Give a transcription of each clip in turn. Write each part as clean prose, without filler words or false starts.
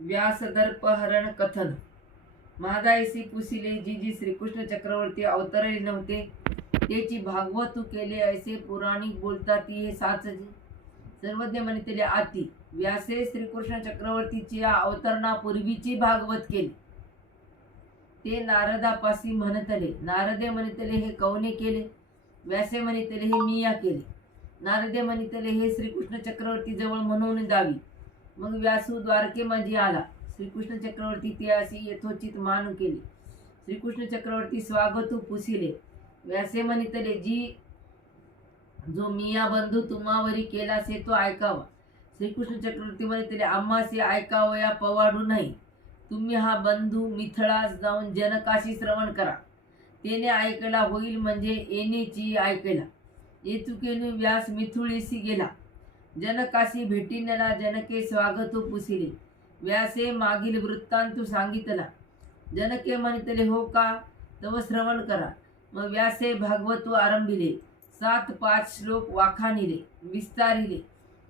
व्यासदर्पहरण कथन. महादायसी पुसिले जी जी श्रीकृष्ण चक्रवर्ती अवतरले नव्हते त्याची भागवत केले ऐसे पुराणिक बोलतात हे साचजे. सर्वज्ञ म्हणितले आती व्यासे श्रीकृष्ण चक्रवर्तीची अवतरणापूर्वीची भागवत केली. ते नारदापासी म्हणतले. नारदे म्हणितले हे कौने केले. व्यासे म्हणितले हे मिया केले. नारदे म्हणितले हे श्रीकृष्ण चक्रवर्ती जवळ म्हणून दावी. मग व्यासू द्वारके माझी आला. श्रीकृष्ण चक्रवर्ती ते अशी यथोचित मान केले. श्रीकृष्ण चक्रवर्ती स्वागतू पुसिले. व्यासे म्हणितले जी जो मिया बंधू तुम्हावरी केला से तो ऐकावा. श्रीकृष्ण चक्रवर्ती म्हणितले आम्हासे ऐकावया पवाडू नाही. तुम्ही हा बंधू मिथळास जाऊन जनकाशी श्रवण करा. तेने ऐकला होईल म्हणजे येणेची ऐकला. येचुकेनु व्यास मिथुळीसी गेला. जनकाशी भेटीनेला जनके स्वागतू पुसिले. व्यासे मागील वृत्तांतू सांगितला. जनके म्हणितले हो का तव श्रवण करा. मग व्यासे भागवतू आरंभिले. 7-5 श्लोक वाखाणिले विस्तारिले.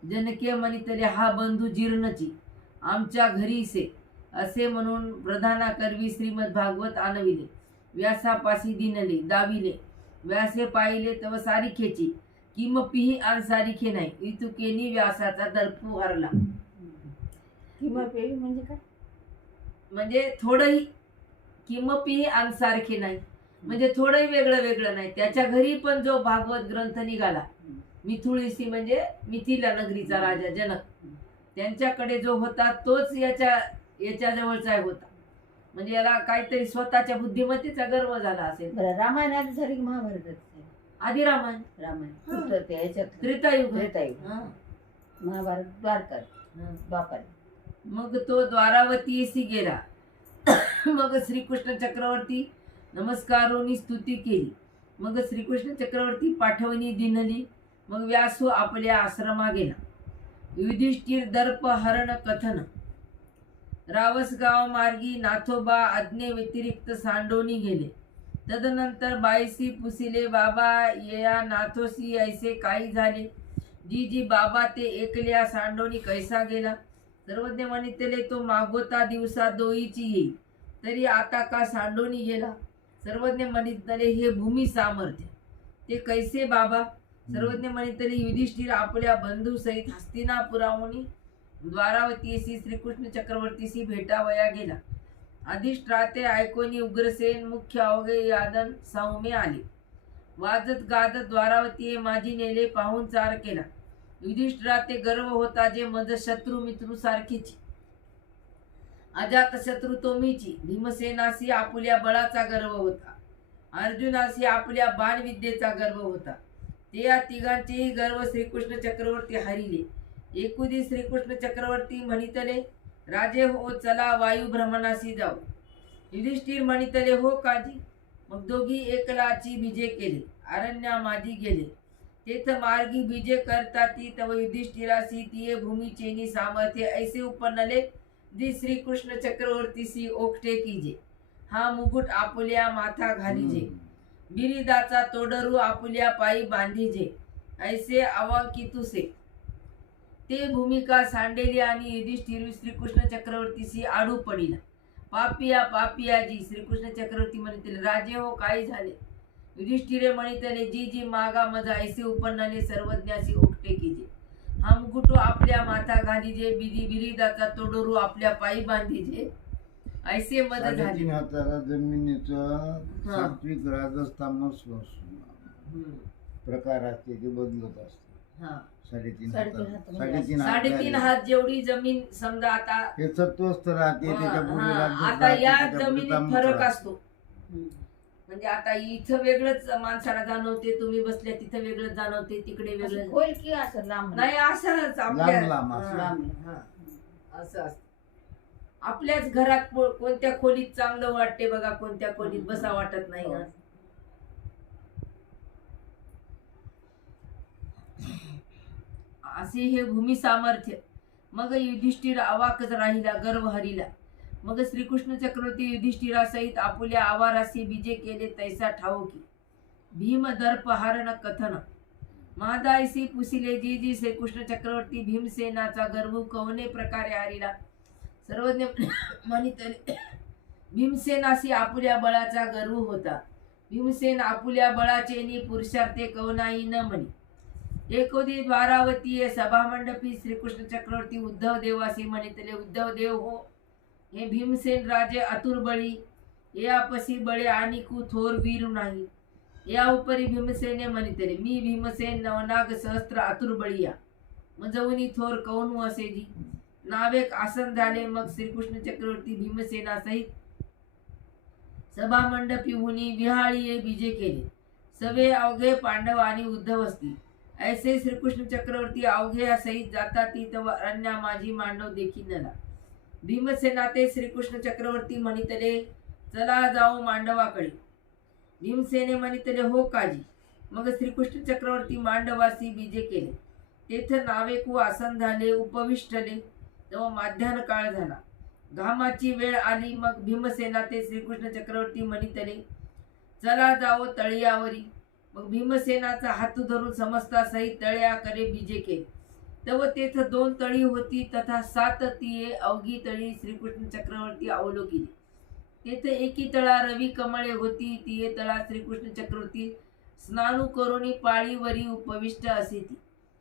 जनके म्हणितले हा बंधू जीर्णची आमच्या घरी से असे म्हणून प्रधानाकरवी श्रीमद भागवत आणविले. व्यासापाशी दिनले दाविले. व्यासे पाहिले तव सारिखेची किमपीही आन सारिखे नाही. इतुकेनी व्यासाचा दर्प हरला. किमपी म्हणजे काय? म्हणजे थोडंही किमपीही आन सारखे नाही म्हणजे थोडंही वेगळं वेगळं नाही. त्याच्या घरी पण जो भागवत ग्रंथ निघाला मिथुळीसी म्हणजे मिथिला नगरीचा राजा जनक त्यांच्याकडे जो होता तोच याच्या जवळचा होता. म्हणजे याला काहीतरी स्वतःच्या बुद्धिमत्तेचा गर्व झाला असेल. रामायण आधी झाली की महाभारत? आधी रामायण. कुठं ते ह्याच्यात त्रेतायुग. महाभारत द्वारका बापाने. मग तो द्वारावतीसी गेला. मग श्रीकृष्ण चक्रवर्ती नमस्कारोनी स्तुती केली. मग श्रीकृष्ण चक्रवर्ती पाठवणी दिनली. मग व्यासू आपल्या आश्रमा गेला. युधिष्ठिर दर्प हरण कथन. रावसगाव मार्गी नाथोबा आज्ञे व्यतिरिक्त सांडोनी गेले. तदनंतर बाईसी पुसिले बाबा येया नाथोसी ऐसे काही झाले. जी जी बाबा ते एकल्या सांडोनी कैसा गेला. सर्वज्ञ म्हणितले तो मागोता दिवसा दोईची येईल तरी आता का सांडोनी गेला. सर्वज्ञ म्हणितले हे भूमी सामर्थ्य ते कैसे बाबा. सर्वज्ञ म्हणितले युधिष्ठिर आपल्या बंधू सहित हस्तिनापुराहून द्वारावतीसी श्रीकृष्ण चक्रवर्तीशी भेटावया गेला. अधिष्ठाते ऐकोनी उग्रसेन मुख्य अवघे यादन सौम्य आले. वाजत गाजत द्वारावतीये माझी नेले पाहुणचार केला. युधिष्ठिराते गर्व होता जे मज शत्रू मित्रू सारखीची. अजात शत्रू तो मीची. भीमसेनासी आपुल्या बळाचा गर्व होता. अर्जुनासी आपल्या बाणविद्येचा गर्व होता. ते या तिघांचेही गर्व श्रीकृष्ण चक्रवर्ती हरिले. एकुदी श्रीकृष्ण चक्रवर्ती म्हणितले राजे हो चला वायू भ्रमणाशी जाऊ. युधिष्ठिर म्हणितले हो काजी. मग दोघी एकलाची बीजे केले. अरण्या माझी गेले. तेथ मार्गी बीजे करता ती तव युधिष्ठिरासी तिये भूमीचेनी सामर्थ्य ऐसे उपन्नले जी श्रीकृष्ण चक्रवर्तीसी ओखटे कीजे. हा मुकुट आपुल्या माथा घालीजे. बिरिदाचा तोडरू आपुल्या पायी बांधीजे ऐसे अवांकितुसे. ते भूमिका सांडेली आणि युधिष्ठिर श्रीकृष्ण चक्रवर्तीशी आडू पडिला. पापिया पापियाजी. श्रीकृष्ण चक्रवर्ती म्हणितले राजे हो काही झाले. युधिष्ठिरे म्हणितले जी जी मागा मजा ऐसे उपन्नले सर्वज्ञासी ओकटे कीजे. हा मुकुटू आपल्या माथा घालीजे. बिरिदाचा तोडरू आपल्या पायी बांधीजे ऐसे मज झाले. 3.5 हाताला जमिनीचं सात्विक राजस्थान प्रकार असते ते बदलत असते. 3.5 हात जेवढी जमीन समजा आता हे सत्वस्थ राहते. आता या जमिनीत फरक असतो. म्हणजे आता इथं वेगळंच माणसाला जाणवते. तुम्ही बसल्या तिथं वेगळंच जाणवते. तिकडे वेगळं खोल की असं लांब नाही असंच असं असत. आपल्याच घरात कोणत्या खोलीत चांगलं वाटते बघा. कोणत्या खोलीत बसा वाटत नाही. असे हे भूमी सामर्थ्य. मग युधिष्ठिर अवाकच राहिला गर्व हरिला. मग श्रीकृष्ण चक्रवर्ती युधिष्ठिरासहित आपुल्या आवारासी बीजे केले तैसा ठाऊकी. भीम दर्प हरण कथन. महादायसी पुसिले जी जी श्रीकृष्ण चक्रवर्ती भीमसेनाचा गर्व कवने प्रकारे हरिला. सर्वज्ञ म्हणितले भीमसेनासी आपुल्या बळाचा गर्व होता. भीमसेन आपुल्या बळाचे नि पुरुषार्थे कवनाई न म्हणे. एकोदी द्वारावतीये सभामंडपी श्रीकृष्ण चक्रवर्ती उद्धव देवासी म्हणितले, उद्धव देव हो, हे भीमसेन राजे आतुर बळी, यापसी बळे आणि कु थोर वीर नाही. या उपरी भीमसेने म्हणितले, मी भीमसेन नवनाग सहस्त्र आतुर बळीया, मजवनी थोर कौनू असेजी. नावेक आसन झाले. मग श्रीकृष्ण चक्रवर्ती भीमसेना सहित सभामंडपी हुनी विहाळीये बीजे केले. सवे अवघे पांडव आणि उद्धव असती. ऐसे श्रीकृष्ण चक्रवर्ती अवघे सहित जाता ती तव अन्या माझी मांडव देखील नला. भीमसेना ते श्रीकृष्ण चक्रवर्ती म्हणितले, चला जाऊ मांडवाकडे. भीमसेने म्हणितले, हो काजी. मग श्रीकृष्ण चक्रवर्ती मांडवासी बीजे केले. तेथ नावेकू आसन झाले. उपविष्टले तेव्हा माध्यान्ह काळ झाला. घामाची वेळ आली. मग भीमसेना ते श्रीकृष्ण चक्रवर्ती म्हणितले, चला जाओ तळियावरी. मग भीमसेनाचा हात धरून समस्ता सहित तळ्याकडे बीजे केले. तेव्हा तेथ 2 तळी होती तथा 7 तिये अवघी तळी श्रीकृष्ण चक्रवर्ती अवलोकिली. तेथे एकी तळा रवी कमळे होती. तिये तळा श्रीकृष्ण चक्रवर्ती स्नानू करुणी पाळीवरी उपविष्ट असे ती.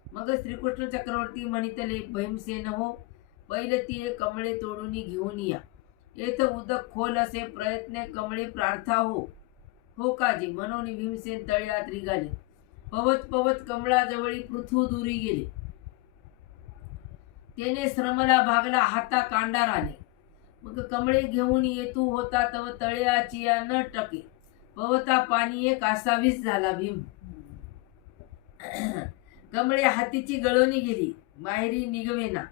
मग श्रीकृष्ण चक्रवर्ती म्हणितले, भीमसेन हो, पहिले तिये कमळे तोडून घेऊन या. येथ उदक खोल असे प्रयत्न कमळे प्रार्था हो. हो काजी. म्हणून भीमसेन तळ्यात निघाले. पवत पवत कमळाजवळी पृथू दुरी गेले. त्याने श्रमला भागला, हाता कांडार आले. मग कमळे घेऊन येतू होता तव तळ्याची या न टके. पवता पाणी एक आसावीस झाला भीम. कमळे हातीची गळवणी गेली, बाहेरी निघवेना.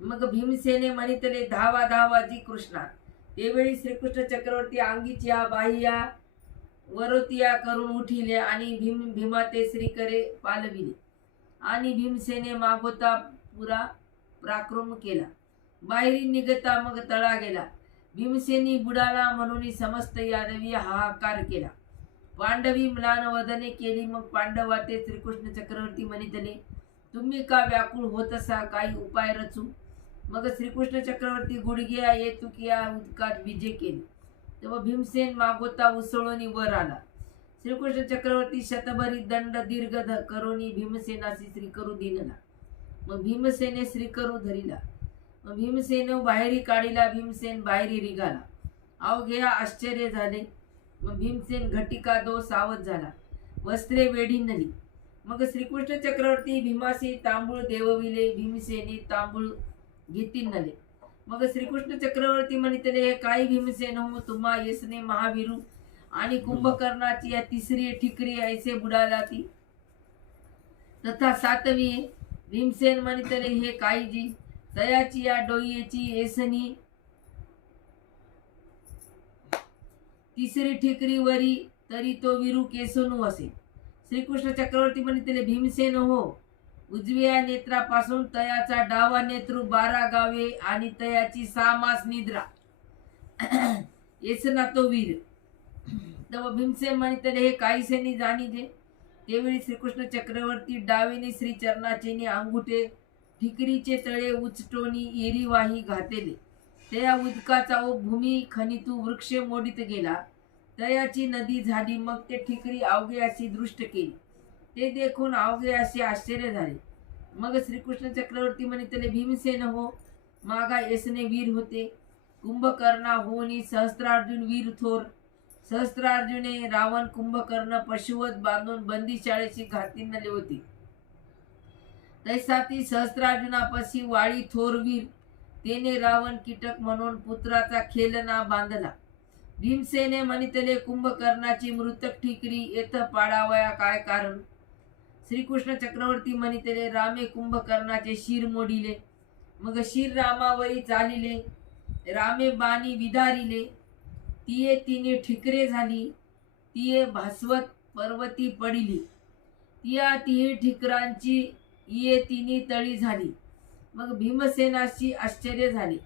मग भीमसेने म्हणितले, धावा धावा जी कृष्णा. त्यावेळी श्रीकृष्ण चक्रवर्ती अंगीच्या बाह्या वरोतिया करून उठिले आणि भीमा ते श्रीकरे पालविले. आणि भीमसेने मागोता पुरा पराक्रम केला. बाहेरी निघता मग तळा गेला. भीमसेनी बुडाला म्हणून समस्त यादवी हाहाकार केला. पांडवी म्लान वदने केली. मग पांडवा ते श्रीकृष्ण चक्रवर्ती म्हणितले, तुम्ही का व्याकुळ होत असा, काही उपाय रचू. मग श्रीकृष्ण चक्रवर्ती गुडघ्या येतुकिया उदकात बीजे केले. तेव्हा भीमसेन मागोता उसळून वर आला. श्रीकृष्ण चक्रवर्ती शतभरी दंड दीर्घ करोनी भीमसेनाशी श्रीकरू दिनला. मग भीमसेने श्रीकरू धरिला. मग भीमसेन बाहेरी काढिला. भीमसेन बाहेरी निघाला. अवघ्या आश्चर्य झाले. मग भीमसेन घटिका दो सावध झाला. वस्त्रे वेढी नली. मग श्रीकृष्ण चक्रवर्ती भीमासी तांबूळ देवविले. भीमसेनी तांबूळ घेतील नले. मग श्रीकृष्ण चक्रवर्ती म्हणितले, हे काही भीमसेन हो, तुम्हा येसने महावीरू आणि कुंभकर्णाची या तिसरी ठिकरी ऐसे बुडाला ती. तथा 7वी भीमसेन म्हणितले, हे काही जी तयाची या डोईची येसनी तिसरी ठिकरी वरी तरी तो विरू केसनू असे. श्रीकृष्ण चक्रवर्ती म्हणितले, भीमसेन हो, उजव्या नेत्रापासून तयाचा डावा नेत्रू 12 गावे आणि तयाची 6 मास निद्रा येसना तो वीर. तेव्हा भीमसेन म्हणितले, हे काहीसेनी जाणीजे. त्यावेळी श्रीकृष्ण चक्रवर्ती डावेने श्रीचरणाचे अंगुठे ठिकरीचे तळे उचटोनी एरीवाही घातेले. त्या उदकाचा ओ भूमी खनितू वृक्ष मोडीत गेला. तयाची नदी झाली. मग ते ठिकरी अवघे अशी दृष्ट केली. ते देखून अवघे असे आश्चर्य झाले. मग श्रीकृष्ण चक्रवर्ती म्हणितले, भीमसेन हो, मागा येसने वीर होते. कुंभकर्णा होनी सहस्त्रार्जुन वीर थोर. सहस्त्रार्जुने रावण कुंभकर्ण पशुवत बांधून बंदीशाळेशी घातीन नले होते. तैसाती सहस्त्रार्जुनापाशी वाळी थोर वीर. तेने रावण कीटक म्हणून पुत्राचा खेलना बांधला. भीमसेने म्हणितले, कुंभकर्णाची मृतक ठिकरी येथ पाडावया काय कारण. श्रीकृष्ण चक्रवर्ती म्हणितले, रामे कुंभकर्णाचे शिर मोडिले. मग शिर रामावरी चालिले. रामे बाणी विदारिले. तिये तिने ठिकरे झाली. तिये भास्वत पर्वती पडिली. तिया तिही ठिकरांची इये तिनी तळी झाली. मग भीमसेनाशी आश्चर्य झाले.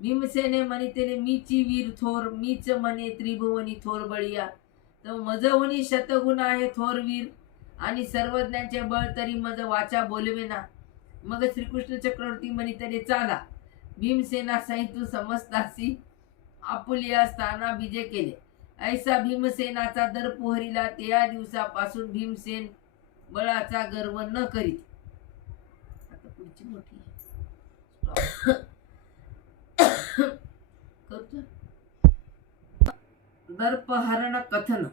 भीमसेने म्हणितले, मीची वीर थोर, मीच म्हणे त्रिभुवनी थोर बळीया. तर मजहुनी शतगुण आहे थोर वीर आणि सर्वज्ञांचे बळ तरी मज वाचा बोलवेना. मग श्रीकृष्ण चक्रवर्ती म्हणितले, चाला भीमसेना सहित समस्तासी आपुलिया स्थाना विजय केले. ऐसा भीमसेनाचा दर पोहरीला. त्या दिवसापासून भीमसेन बळाचा गर्व न करीत. आता पुढची मोठी आहे. करतो. दर्पहरण कथन.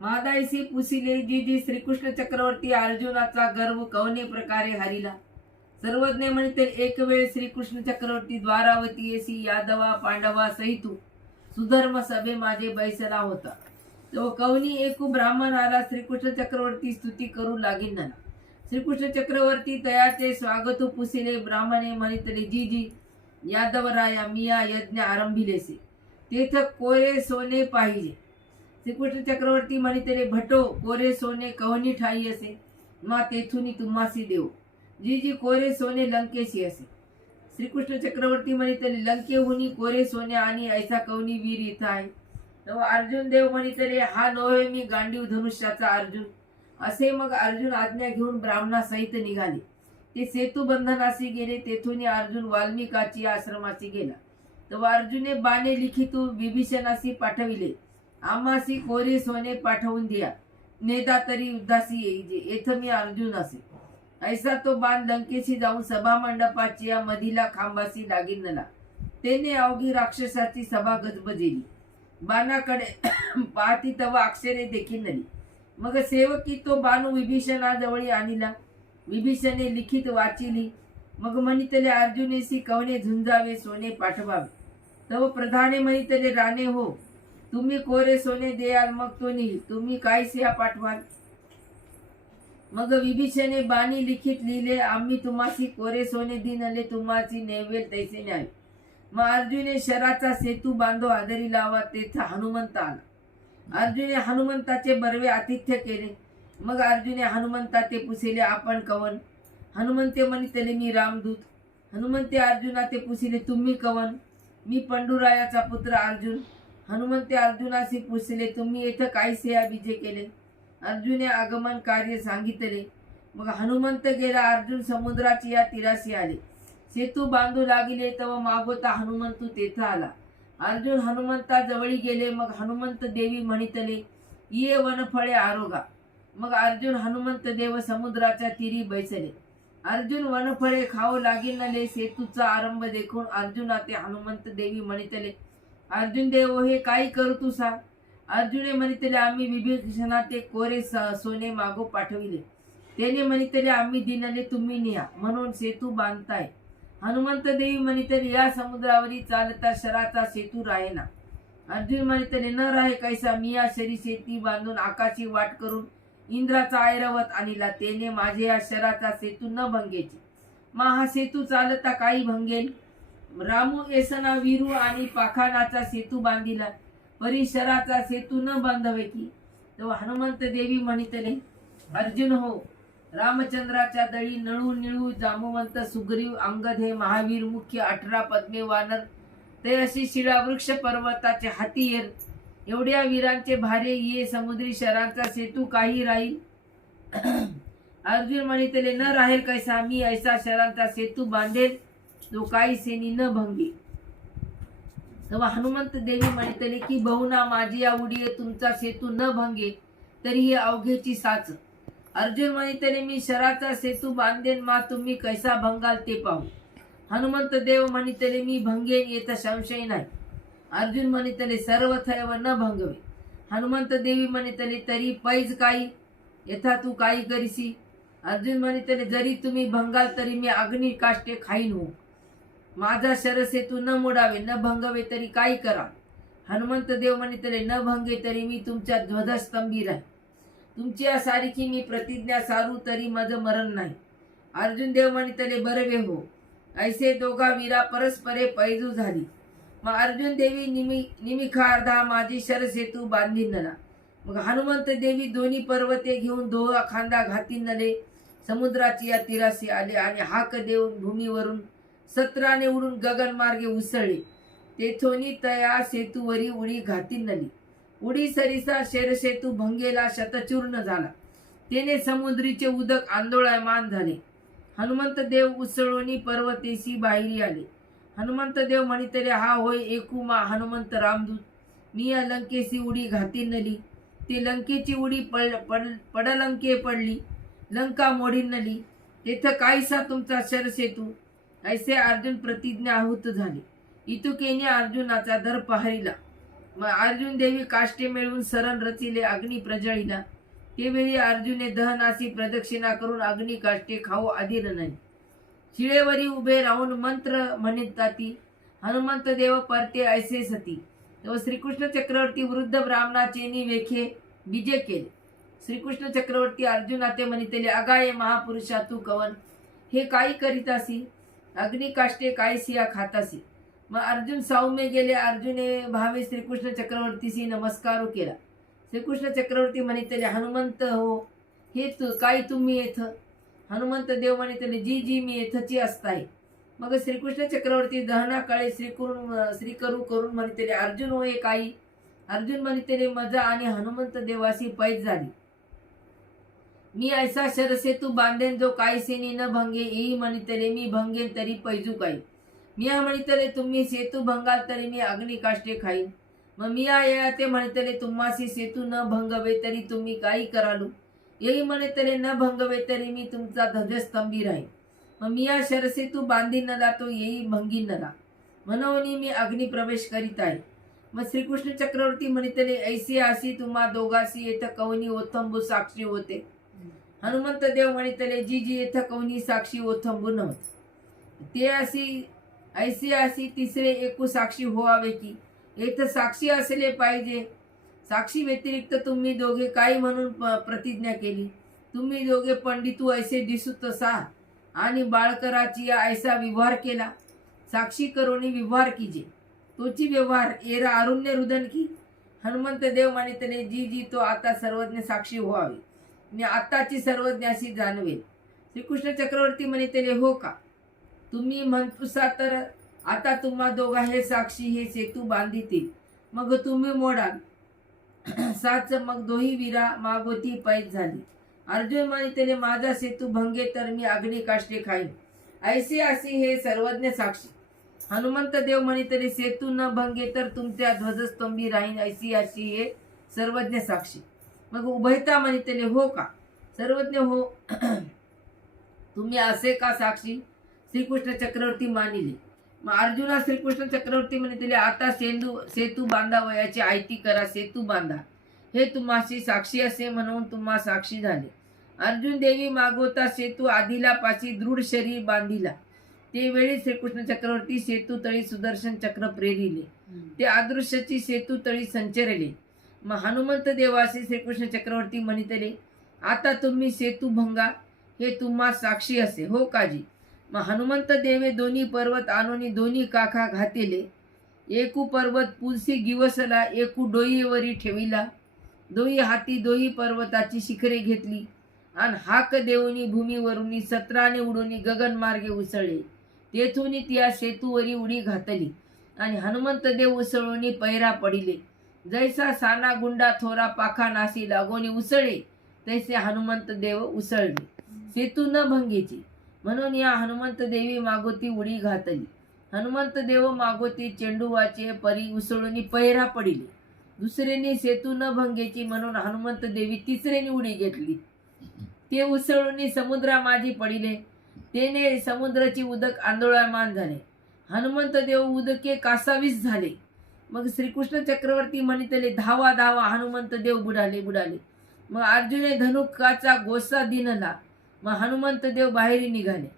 महादायसी पुसिले जी श्रीकृष्ण चक्रवर्ती अर्जुनाचा गर्व कवने प्रकारे हरिला. सर्वज्ञ म्हणते एक वेळ श्रीकृष्ण चक्रवर्ती द्वारावती येसी यादवा पांडवा सहित सुधर्म सभे माझे बैसला होता. तो कवनी एकू ब्राह्मण आला. श्रीकृष्ण चक्रवर्ती स्तुती करू लागीन. श्रीकृष्ण चक्रवर्ती तयाचे स्वागत पुसिले. ब्राह्मणे म्हणितले जी यादवराया मिया यज्ञ आरंभिलेसे तेथ कोरे सोने पाहिजे. श्रीकृष्ण चक्रवर्ती म्हणितले भटो कोरे सोने कवनी ठाई असे मा तेथुनी तुम्हासी देव. जी कोरे सोने लंकेशी असे. श्रीकृष्ण चक्रवर्ती म्हणितले लंकेहुनी कोरे सोने आणि ऐसा कवनी वीर इथं आहे. तेव्हा अर्जुन देव म्हणितले हा नव्हे मी गांडीव धनुष्याचा अर्जुन. असे मग अर्जुन आज्ञा घेऊन ब्राह्मणासहित निघाले. ते सेतू बंधनासी गेले. तेथून अर्जुन वाल्मिकाची आश्रमासी गेला. तेव्हा अर्जुने बाणे लिखितू विभीषणासी पाठविले. आम्हासी कोरे सोने पाठवून द्या. नेदा तरी युद्धासी येईजे येथ मी अर्जुन असे. ऐसा तो बाण लंकेशी जाऊन सभा मंडपाची या मधीला खांबासी लागीन नला. तेने अवघी राक्षसाची सभा गजबजेली. बाणाकडे पाहती तवा अक्षरे देखील नली. मग सेवकी तो बाणू विभीषणाजवळी आणिला. विभीषणे लिखित वाचिली. मग म्हणितले अर्जुनेसी कवने झुंजावे सोने पाठवावे. तव प्रधाने म्हणितले राणे हो तुम्ही कोरे सोने द्याल मग तो निघ. तुम्ही काय सिया पाठवाल. मग विभीषणे बाणी लिखित लिहिले आम्ही तुम्हासी कोरे सोने दिनले तुम्हाची नेवेल तैसे न्याय. मग अर्जुने शराचा सेतू बांधो आदरी लावा. तेथ हनुमंत आला. अर्जुने हनुमंताचे बर्वे आतिथ्य केले. मग अर्जुने हनुमंता ते पुसिले आपण कवन. हनुमंते म्हणितले मी रामदूत. हनुमंते अर्जुना ते पुसिले तुम्ही कवन. मी पंडुरायाचा पुत्र अर्जुन. हनुमंते अर्जुनाशी पुसले तुम्ही येथे काय सेया विजय केले. अर्जुने आगमन कार्य सांगितले. मग हनुमंत गेला. अर्जुन समुद्राची या तीराशी आले. सेतू बांधू लागिले तव मागोता हनुमंतू तेथ आला. अर्जुन हनुमंता जवळी गेले. मग हनुमंत देवी म्हणितले ये वनफळे आरोगा. मग अर्जुन हनुमंत देव समुद्राच्या तीरी बैसले. अर्जुन वनफळे खाऊ लागिनले. सेतूचा आरंभ देखून अर्जुना ते हनुमंत देवी म्हणितले अर्जुन देव हे काय करू तू सांग. अर्जुने म्हणितले आम्ही विभीषणा ते कोरे सोने मागो पाठविले. त्याने म्हणितले आम्ही दिनले तुम्ही न्या म्हणून सेतू बांधताय. हनुमंत देवी म्हणितले या समुद्रावरी चालता शराचा सेतू राहेना. अर्जुन म्हणितले न राहे कैसा मी या शरी शेती बांधून आकाशी वाट करून इंद्राचा ऐरावत आणला. त्याने माझे या शराचा सेतू न भंगेची. मा हा सेतू चालता काही भंगेल. रामू एसना वीरू आणि पाखानाचा सेतू बांधिला. परी शराचा सेतू न बांधवे की. तेव्हा हनुमंत देवी म्हणितले अर्जुन हो रामचंद्राच्या दळी नळू निळू जांबुवंत सुग्रीव अंगद हे महावीर मुख्य 18 पद्मे वानर ते अशी शिळा वृक्ष पर्वताचे हाती येर. एवढ्या वीरांचे भारे ये समुद्री शरांचा सेतू काही राहील. अर्जुन म्हणितले न राहील कैसा. मी ऐसा शरांचा सेतू बांधेल जो काही सेनी न भंगे. तेव्हा हनुमंत देवी म्हणितले की बहुना माझी या उडी तुमचा सेतू न भंगे तरी हे अवघेची साच. अर्जुन म्हणितले मी शराचा सेतू बांधेन मा तुम्ही कैसा भंगाल ते पाहू. हनुमंत देव म्हणितले मी भंगेन येत संशय नाही. अर्जुन म्हणितले सर्वथैव न भंगवे. हनुमंत देवी म्हणितले तरी पैज काही यथा तू काही करीसी. अर्जुन म्हणितले जरी तुम्ही भंगाल तरी मी अग्नी काष्टे खाईन हो. माझा शरसेतू न मोडावे न भंगवे तरी काही करा. हनुमंत देव म्हणितले न भंगे तरी मी तुमच्या ध्वजस्तंभी राहीन. तुमची या सारीखी मी प्रतिज्ञा सारू तरी माझं मरण नाही. अर्जुन देव म्हणितले बरवे हो. ऐसे दोघा वीरा परस्परे पैजू झाली. मग अर्जुन देवी निमिखार्धा माझी शरसेतू बांधीन नला. मग हनुमंत देवी दोन्ही पर्वते घेऊन दोहा खांदा घातीन नले. समुद्राची या तीराशी आले आणि हाक देऊन भूमीवरून सत्राने उडून गगनमार्गे उसळले. तेथोनी तया सेतूवरी उडी घातीन नली. उडी सरिसा शेरसेतू भंगेला शतचूर्ण झाला. तेने समुद्रीचे उदक आंदोळयमान झाले. हनुमंत देव उसळोनी पर्वतेशी बाहेरी आले. हनुमंत देव म्हणितले हा होय एकू मा हनुमंत रामदूत. मी या लंकेसी उडी घाती नली. ते लंकेची उडी पडलंके पडली. लंका मोडी नली. तेथ काहीसा तुमचा शरसेतू. ऐसे अर्जुन प्रतिज्ञा आहूत झाले. इतुकेने अर्जुनाचा दर्प हरिला. मग अर्जुन देवी काष्टे मिळवून सरण रचिले अग्नी प्रजळिला. तेवेळी अर्जुने दहनासी प्रदक्षिणा करून अग्नी काष्टे खाऊ आदिल नाही. शिळेवरी उभे राहून मंत्र म्हणताती. हनुमंत देव परते ऐसे सती. तेव्हा श्रीकृष्ण चक्रवर्ती वृद्ध ब्राह्मणाचे वेखे विजय केले. श्रीकृष्ण चक्रवर्ती अर्जुना ते म्हणितले अगाये महापुरुषा तू कवन. हे काही करीतासी. अग्नी काष्टे कायसिया खातासी. मग अर्जुन सौम्य गेले. अर्जुने भावे श्रीकृष्ण चक्रवर्तीशी नमस्कार केला. श्रीकृष्ण चक्रवर्ती म्हणितले हनुमंत हो हे काही तुम्ही येथ. हनुमंत देव म्हणितले जी जी मी येथची असताय. मग श्रीकृष्ण चक्रवर्ती दहनाकाळे श्रीकरू करून म्हणितले अर्जुन हो हे काही. अर्जुन म्हणितले मजा आणि हनुमंत देवासी पैज झाली. मी ऐसा शरसेतू बांधेन जो काही सेनी न भंगे. येई म्हणितले मी भंगेन तरी पैजू काही. मिया म्हणितले तुम्ही सेतू भंगाल तरी मी अग्नी काष्टे खाईन. मग मिया या ते म्हणितले तुम्हासी सेतू न भंगवे तरी तुम्ही काही करालू. येई म्हणितले न भंगवे तरी मी तुमचा ध्वजस्तंभी राहीन. मग मिया शरसेतू बांधी नला तो येई भंगी नला. म्हणून मी अग्नी प्रवेश करीत आहे. मग श्रीकृष्ण चक्रवर्ती म्हणितले ऐसी आसी तुम्हा दोघासी येथ कवनी ओथंबू साक्षी होते. हनुमंत देव म्हणितले जी जी येथ कवनी साक्षी ओथंबू नव्हते. ते अशी ऐसी आसी तिसरे एकू साक्षी व्हावे की. येथ साक्षी असले पाहिजे. साक्षी व्यतिरिक्त तुम्ही दोघे काय म्हणून प्रतिज्ञा केली. तुम्ही दोघे पंडितू ऐसे दिसू तसा आणि बाळकराची या ऐसा व्यवहार केला. साक्षी करोनी व्यवहार कीजे. तोची व्यवहार एरा अरुण्य रुदन की. हनुमंत देव म्हणितले जी जी तो आता सर्वज्ञ साक्षी व्हावे. मी आताची सर्वज्ञाशी जाणवेल. श्रीकृष्ण चक्रवर्ती म्हणितले हो का. तुम्ही म्हणतुसा तर आता तुम्हा दोघा हे साक्षी हे सेतू बांधितील. मग तुम्ही मोडाल. साच मग दोही वीरा मागोती पैज झाली. अर्जुन म्हणितले माझा सेतू भंगे तर मी अग्नी काष्टे खाईन. ऐसे असे हे सर्वज्ञ साक्षी. हनुमंत देव म्हणितले सेतू न भंगे तर तुमच्या ध्वजस्तंभी राहीन. ऐसी अशी हे सर्वज्ञ साक्षी. मग उभयता म्हणितले हो का. सर्वज्ञ हो. तुम्ही असे का साक्षी. श्रीकृष्ण चक्रवर्ती मानिले. मग अर्जुना श्रीकृष्ण चक्रवर्ती म्हणितले आता सेतू बांधावयाची आयती करा. सेतू बांधा हे तुम्हाशी साक्षी असे म्हणून तुम्हा साक्षी झाले. अर्जुन देवी मागवता सेतू आधीला पाशी दृढ शरीर बांधिला. ते वेळी श्रीकृष्ण चक्रवर्ती सेतू तळी सुदर्शन चक्र प्रेरिले. ते अदृश्यची सेतू तळी संचरले. मग हनुमंत देवासी श्रीकृष्ण चक्रवर्ती म्हणितले आता तुम्ही सेतू भंगा हे तुम्हा साक्षी असे हो काजी. मग हनुमंत देवे दोन्ही पर्वत आणून दोन्ही काखा घातिले. एकू पर्वत पुलसी गिवसला एकू डोईवरी ठेविला. दोही हाती दोही पर्वताची शिखरे घेतली आणि हाक देऊनी भूमीवरून सत्राने उडून गगन मार्गे उसळले. तेथून त्या सेतूवरी उडी घातली आणि हनुमंत देव उसळून पैरा पडिले. जैसा साना गुंडा थोरा पाखा नासी लागोनी उसळे तैसे हनुमंत देव उसळले. सेतू न भंगेची म्हणून या हनुमंत देवी मागोती उडी घातली. हनुमंत देव मागोती चेंडूवाचे परी उसळून पैरा पडिले. दुसरेने सेतू न भंगेची म्हणून हनुमंत देवी तिसरेने उडी घेतली. ते उसळून समुद्रा माझी पडिले. तेने समुद्राची उदक आंदोळमान झाले. हनुमंत देव उदके कासावीस झाले. मग श्रीकृष्ण चक्रवर्ती म्हणितले धावा धावा. हनुमंत देव बुडाले बुडाले. मग अर्जुने धनुकाचा गोसा दिनला. मग हनुमंत देव बाहेर निघाले.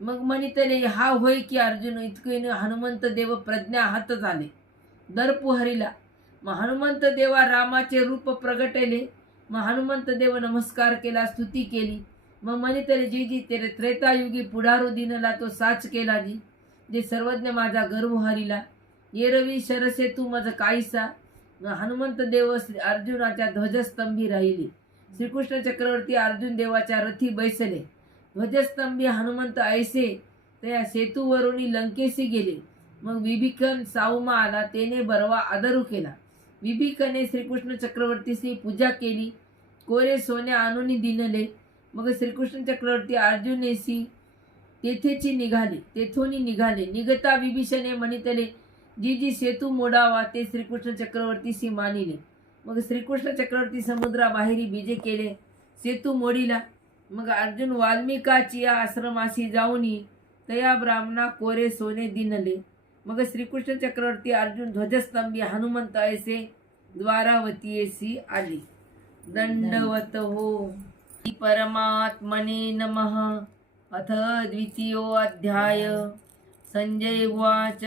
मग म्हणितले हा होय की अर्जुन. इतके हनुमंत देव प्रज्ञा हात झाले. दर्प हरिला. मग हनुमंत देवा रामाचे रूप प्रगटले. मग हनुमंत देव नमस्कार केला स्तुती केली. मग म्हणितले जी जी तेरे त्रेतायुगी पुढारू दिनला तो साच केला जी. जे सर्वज्ञ माझा गर्व हरिला. येरवी शरसे तू माझ काहीसा. हनुमंत देव अर्जुनाच्या ध्वजस्तंभी राहिले. श्रीकृष्ण चक्रवर्ती अर्जुन देवाच्या रथी बैसले. ध्वजस्तंभी हनुमंत ऐसे त्या सेतूवरून लंकेशी गेले. मग विभीषण साऊमा आला. तेने बरवा आदरू केला. विभीषणे श्रीकृष्ण चक्रवर्तीशी पूजा केली. कोरे सोने आणून दिनले. मग श्रीकृष्ण चक्रवर्ती अर्जुनेशी तेथून निघाले. निघता विभीषणे म्हणितले, जी जी सेतू मोडावा ते श्रीकृष्ण चक्रवर्तीशी मानिले. मग श्रीकृष्ण चक्रवर्ती समुद्राबाहेरी बीजे केले, सेतू मोडिला. मग अर्जुन वाल्मिकाची आश्रमाशी जाऊनी तया ब्राह्मणा कोरे सोने दिनले. मग श्रीकृष्ण चक्रवर्ती अर्जुन ध्वजस्तंभी हनुमंत ऐसे द्वारावतीयेसी आले. दंडवत हो. परमात्मने नमः. अथ द्वितीयो अध्याय. संजय उवाच.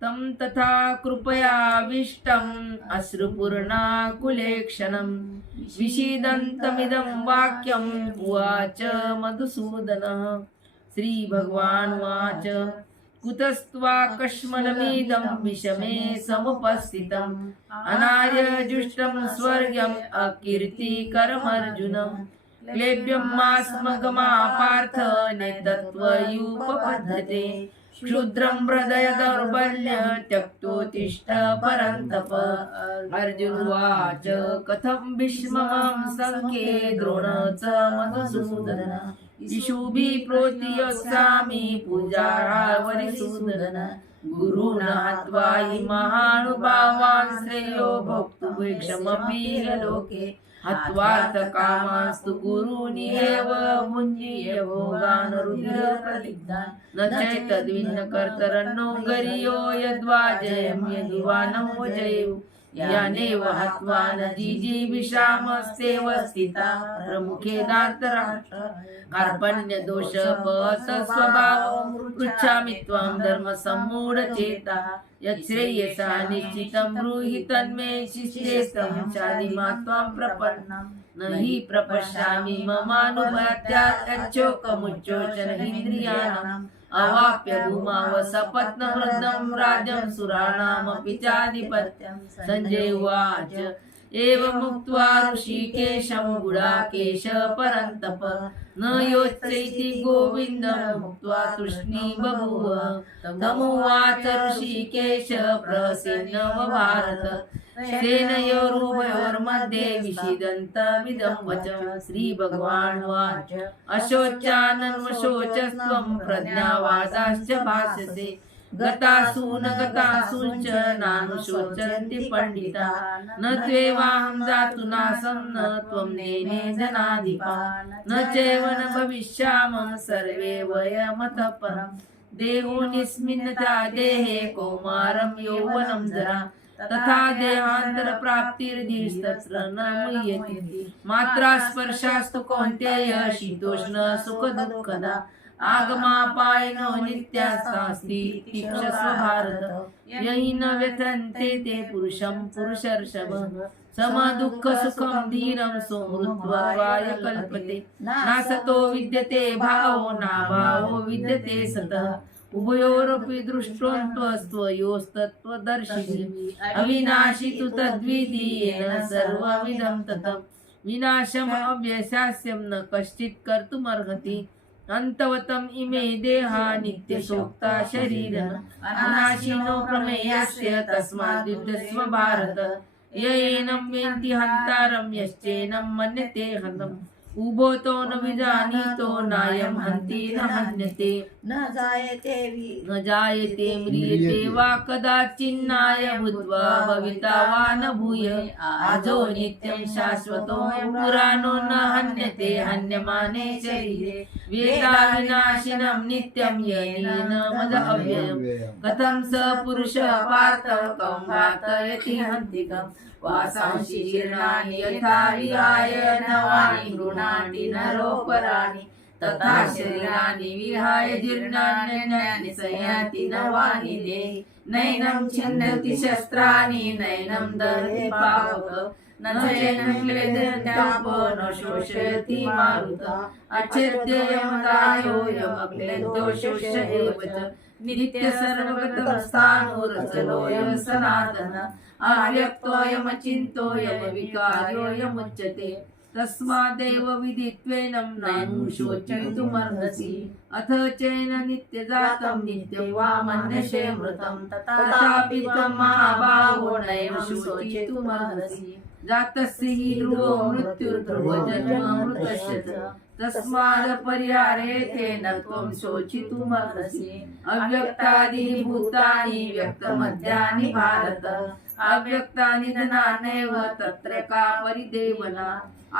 तं तथा कृपयाविष्टम् अश्रुपूर्णाकुलेक्षणं विषीदन्तमिदं वाक्यम् उवाच मधुसूदनः. श्रीभगवानुवाच. कुतस्त्वाकश्मलमिदं विषमे समुपस्थितम् अनार्यजुष्टं स्वर्ग्यम् अकीर्तिकरमर्जुन. क्लेब्यमास्मगमा पार्थ नेतत्वयुपपद्धते. क्षुद्रं हृदय दौर्बल्य त्यक्तोत्तिष्ठ परन्तप. अर्जुन उवाच. कथं भीष्मं संख्ये द्रोण च मधुसूदन. इषुभिः प्रोतियोत्सामि पूजार्हावरिसूदन. गुरुणा हत्वा हि महानुभावान् श्रेयो भोक्तुमीक्षमपि लोके. हत्वार्थकामास्तु गुरूनि एव भुञ्जीय भोगान् रुधिरप्रदिग्धान्. न चैतद्विन्न कर्तरन्नो गरियो यद्वा जयं यदि नो जयेयुः. यानेव हत्वा न जिजीविषामस्तेव स्थिता प्रमुखे दार्तराष्ट्र. कार्पण्यदोषपहत स्वभावं पृच्छामि त्वां धर्मसम्मूढचेता. यच्छ्रेयसा निश्चितं ब्रूहि तन्मे शिष्येस्तं चादिमा त्वां प्रपन्नं. न हि प्रपश्यामि ममानुभयात् यच्छोकमुच्चोषणेन्द्रियाणाम्. अवाप्य भूमावसपत्नवृद्धं राज्यं सुराणामपि चाधिपत्यं. संजय उवाच. एवमुक्त्वा ऋषिकेशं गुडाकेश परन्तप. न योत्सैति गोविन्दं मुक्त्वा तूष्णी बभूव. तमुवाच ऋषिकेश प्रसेनव भारत. सेनयोरुभयोर्मध्ये विषीदन्तमिदं वचम्. श्रीभगवानुवाच. अशोच्यानन्वशोचस्त्वं प्रज्ञावादाश्च भाषसे. गतासून गतासूंच नानुशोचन्ति पंडिता. न त्वेवाहं जातु नासं न त्वं नेने जनाधिपा. न चैव न भविष्यामः सर्वे वयमतः परम्. देहोऽस्मिन्नता देहे कौमारं यौवनं जरा. तथा देहान्तरप्राप्तिर्धीस्तत्र न मुह्यते. मात्रा स्पर्शास्तु कौन्तेय शीतोष्ण सुखदुःखदा. आगमापायनो नित्यास्तास्ति तीक्षस्व भारत. यहि न व्यथन्ते ते पुरुषं पुरुषर्षभ. समदुःखसुखं धीरं सोमृत्वाय कल्पते. नासतो विद्यते भावो नाभावो विद्यते सतः. उभयोरपि दृष्टोऽन्त्वस्त्वयोस्तत्त्वदर्शिनि. अविनाशि तु तद्विधि येन सर्वमिदं ततम्. विनाशम् अव्यशास्यं न कश्चित् कर्तुमर्हति. अन्तवतम् इमे देहा नित्यशोक्ता शरीरः. अनाशिनो प्रमेयस्य तस्माद्युध्यस्व भारत. य एनं वेत्ति हन्तारं यश्चैनं मन्यते हतम्. उभोतो न विजानीतो नायं हन्ति न हन्यते. न जायते म्रियते वा कदाचिन्नाय भूत्वा भविता वा न भूय. आजो नित्यं शाश्वतो पुराणो न हन्यते हन्यमाने शरीरे. वेदाविनाशिनं नित्यं येन मद अव्ययम्. कथं स पुरुषः पार्थ कं घातयति हन्तिकम्. वासांसि जीर्णानि यथा विहाय नवानि गृह्णाति नरोपराणि. तथा शरीराणि विहाय जीर्णान्यन्यानि संयाति नवानि देहि. नैनं छिन्दति शस्त्राणि नैनं दहति पावकः. न चैनं क्लेदन्त्यापो न शोषयति मारुतः. अच्छेद्ययमदायोऽयमक्लेदो शोष्य एव च. नित्य सर्वगतं स्थाणुरचलोऽयं सनातनः. अव्यक्तोऽयमचिन्त्योऽयं विकार्योऽयमुच्यते. तस्मादेव विदित्वेनं नानुशोचयितुमर्हसि. अथ चैन नित्यजातं नित्यं वा मन्यसे मृतं. तथापि त्वं महाबाहो नैव शोचितुमर्हसि. जातस्य हि ध्रुवो मृत्युर्ध्रुवो जन्म मृतस्य च. तस्माद् परिहारेथेन त्वं शोचितुमर्हसि अव्यक्तानि भूतानि व्यक्तमध्यानि भारत अव्यक्तानि धनान्येव तत्र का परिदेवना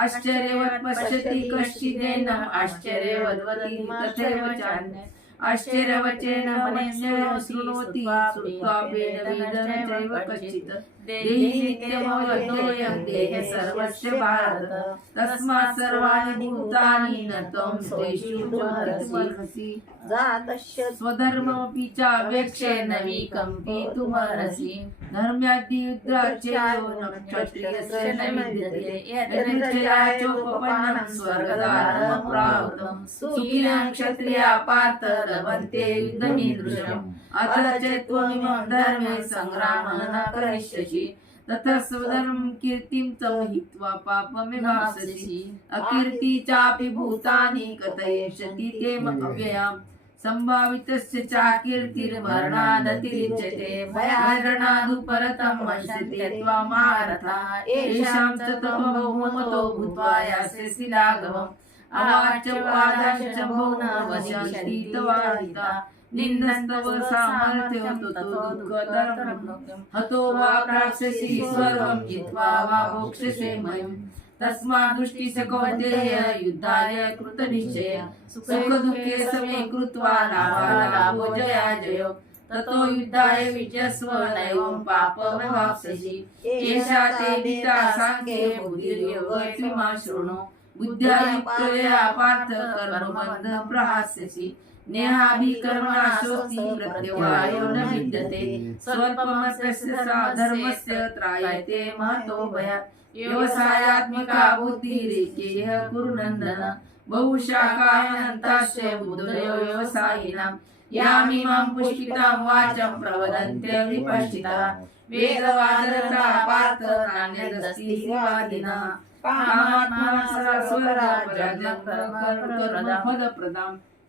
आश्चर्यवत् पश्यति कश्चिदेनम् आश्चर्यवत् वदति तथैव चान्यः आश्चर्यवचेन मनुष्यो शृणोति श्रुत्वापेन वेदन चैव कश्चित् देहि नित्यमव्यक्तोऽयं देहे सर्वस्य भारत तस्मात् सर्वाणि भूतानि न त्वं तेषु जोतिषमर्हसि जातस्य स्वधर्ममपि चावेक्षेण विकम्पितुमर्हसि धर्म्याद्युद्धाच्चैव क्षत्रियस्य न विद्यते यदृच्छया चोपपन्नं स्वर्गद्वारं प्राप्तं सुखिनं क्षत्रिया पार्थ लभन्ते युद्धमीदृशम् अथ च त्वमिमं धर्मे संग्रामं न करिष्यसि ततः स्वधर्मं कीर्तिं तं हित्वा पापमेवाप्स्यसि अकीर्ति चापि भूतानि कथयिष्यति ते अव्ययाम् संभावितस्य चाकीर्तिर्मरणादतिरिच्यते मरणादुपरतं वंशते त्वामारथा येषां च तव बहुमतो भूत्वा यास्यसि लाघवम् अवाच्यवादाश्च बहुना वशन्ति तवाहिता निन्दस्तव सामर्थ्यं ततो दुःखतरं हतो वा प्राप्स्यसि स्वर्गं जित्वा वा भोक्ष्यसे मयम् तस्मात् दृष्टिस्य कौन्तेय युद्धाय कृतनिश्चय सुखदुःखे समे कृत्वा लाभालाभो जयाजयो ततो युद्धाय विजस्व नैवं पापमवाप्स्यसि एषा ते गीता साङ्ख्ये बुद्धिर्योगो शृणु बुद्ध्या युक्तया पार्थ कर्मबन्धं प्रहास्यसि नेहाभिकर्मणाशोऽस्ति प्रत्यवायो न विद्यते स्वल्पमस्य धर्मस्य त्रायते महतो भयात् व्यवसायात्मिका बुद्धिरेकेह कुरुनन्दन बहुशाखायनन्ताश्च बुद्धयो व्यवसायिनां यामिमां पुष्पितां वाचं प्रवदन्ते विपश्चिता वेदवादरता पार्थ नान्यदस्ति वादिना कामात्मनः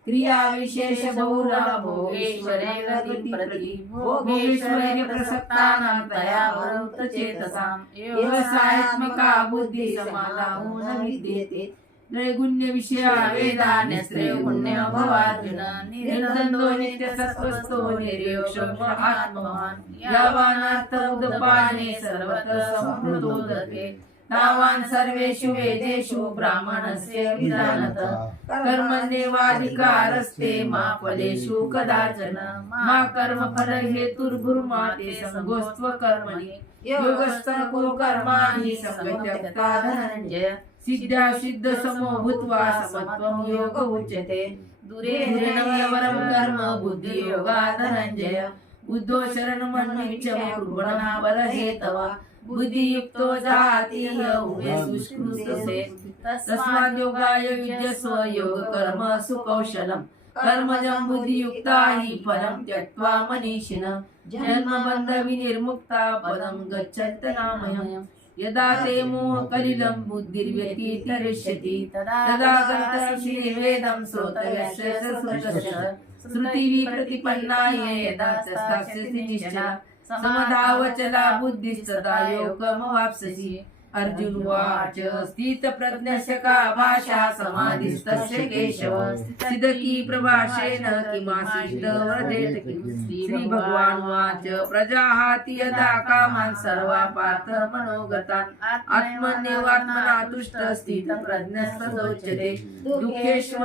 क्रिया विशेष बहुला भोगेश्वरेण प्रति भोगेश्वरेण प्रसक्तानां तया वरुत चेतसां व्यवसायात्मिका बुद्धि समाधानो न विद्यते त्रैगुण्य विषया वेदान्यस्त्रैगुण्य भवार्जुन निर्द्वन्द्वो नित्यसत्त्वस्थो निर्योक्षो आत्मवान् यावानर्थ उदपाने सर्वतः सम्पृक्तोदते तावान् सर्वेषु वेदेषु ब्राह्मणस्य विधानतः कर्मण्येवाधिकारस्ते मा फलेषु कदाचन मा कर्मफलहेतुर्भुर्मा ते सङ्गोऽस्त्व कर्मणि योगस्थः कुरु कर्माणि संगत्यक्ता धनञ्जय सिद्धासिद्धसमो भूत्वा समत्वं योग उच्यते दूरे दूरेणवरं कर्म बुद्धियोगा धनञ्जय बुद्धो शरणमन्विच्छ कुर्वणा बलहेतवा बुद्धियुक्तो जाति उभे सुष्कृतसे तस्माद् योगाय युज्यस्व योग कर्म सुकौशलम् कर्मजं बुद्धियुक्ता हि फलं त्यक्त्वा मनीषिणः जन्मबन्ध विनिर्मुक्ता पदं गच्छन्त नामयम् यदा ते मोहकलिलं बुद्धिर्व्यतितरिष्यति तदा गन्तव्यस्य वेदं श्रोतव्यस्य श्रुतस्य श्रुतिः प्रतिपन्नाय यदा तस्थास्यसि निश्चला समधावचला बुद्धिस्तदा योगमवाप्स्यसि अर्जुन उवाच स्थितप्रज्ञस्य का भाषा समाधिस्तस्य केशव सिद्धकी प्रभाषेण किमासीत् वदेत किं श्रीभगवानुवाच प्रजाहाति यदा कामान् सर्वा पार्थ मनोगतान् आत्मन्येवात्मना तुष्टः स्थितप्रज्ञस्तदोच्यते दुःखेषु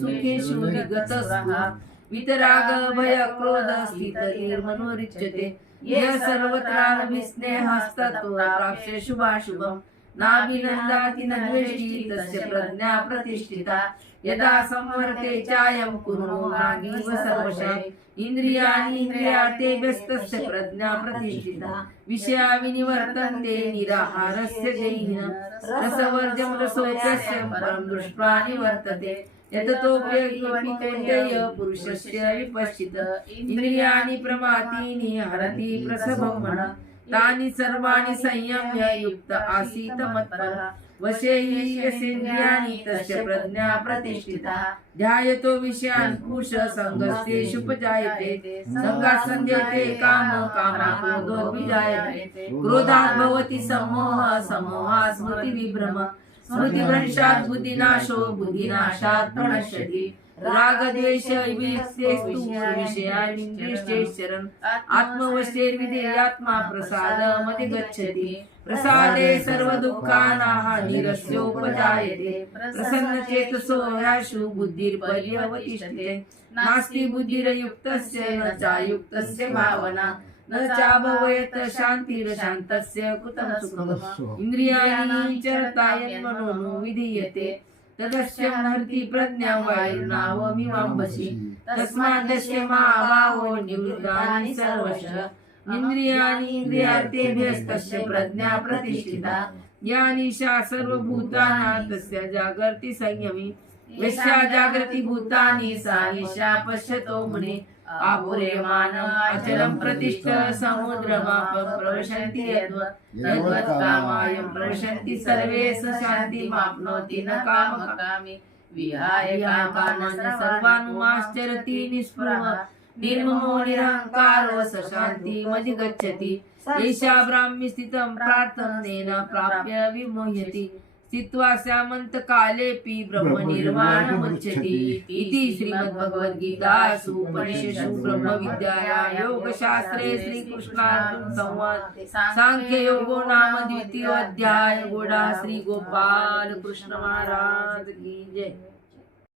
सुखेषु विगतः वितराग भय क्रोध स्थितिर्मनोरिच्यते यः सर्वत्रानभिस्नेहस्ततो प्राप्स्ये शुभाशुभम् नाभिनन्दाति न द्वेष्टि तस्य प्रज्ञा प्रतिष्ठिता यदा संवर्ते चायं कुरु नागीव सर्वशः इन्द्रियाणि इन्द्रियार्थेभ्यस्तस्य प्रज्ञा प्रतिष्ठिता विषया विनिवर्तन्ते निराहारस्य जैहिनः रसवर्जं रसोप्यस्य परं दृष्ट्वा निवर्तते यततोऽप्यकौन्तेय पुरुषस्य विपश्चितः इन्द्रियाणि प्रमाथीनि हरति प्रसभं मनः तानि सर्वाणि संयम्य युक्त आसीत् मत्परः वशे हि यस्येन्द्रियाणि तस्य प्रज्ञा प्रतिष्ठिता ध्यायतो विषयान् पुरुषः सङ्गस्तेषुपजायते सङ्गात् सन्ध्यते कामः कामात् क्रोधोऽभिजायते क्रोधात् भवति सम्मोहः सम्मोहात् स्मृतिविभ्रमः स्मृतिभ्रंशात् बुद्धिनाशो बुद्धिनाशात् प्रणश्यति रागद्वेष विविक्तेस्तु विषयानिन्द्रियश्चेश्चरन् आत्मवश्यैर्विधेयात्मा प्रसादमधिगच्छति प्रसादे सर्वदुःखानाः निरस्योपजायते प्रसन्नचेतसो याशु बुद्धिर्पर्यवतिष्ठते नास्ति बुद्धिर्युक्तस्य न चायुक्तस्य भावना न चाभवयत शान्तिरशान्तस्य कुतः सुखम् इन्द्रियाणि चरतायन्मनो विधीयते तदस्य हरति प्रज्ञा वायुर्नावमिवाम्भसि तस्मादस्य महाभावो निवृत्तानि सर्वशः इन्द्रियाणि इन्द्रियार्थेभ्यस्तस्य प्रज्ञा प्रतिष्ठिता या निशा सर्वभूतानां तस्य जागर्ति संयमी यस्या जागृति भूतानि सा निशा पश्यतो मुने आपुरेमानम् अचलं प्रतिष्ठ समुद्रमापं प्रविशन्ति यद्वत् कामायं प्रविशन्ति सर्वे स शान्तिमाप्नोति न कामकामी विहाय कामान् सर्वानुमाश्चरति निःस्पृहः निर्ममो निरहङ्कारो स शान्तिमधिगच्छति एषा ब्राह्मी स्थितं प्रार्थनेन प्राप्य विमोह्यति स्थित्वा स्यामन्तकालेऽपि ब्रह्मनिर्वाणमुच्यते इति श्रीमद्भगवद्गीतासु उपनिषत्सु ब्रह्मविद्यायां योगशास्त्रे श्रीकृष्णार्जुन संवादे सांख्ययोगो नाम द्वितीयोऽध्यायः। श्री गोपाल कृष्ण महाराज की जय।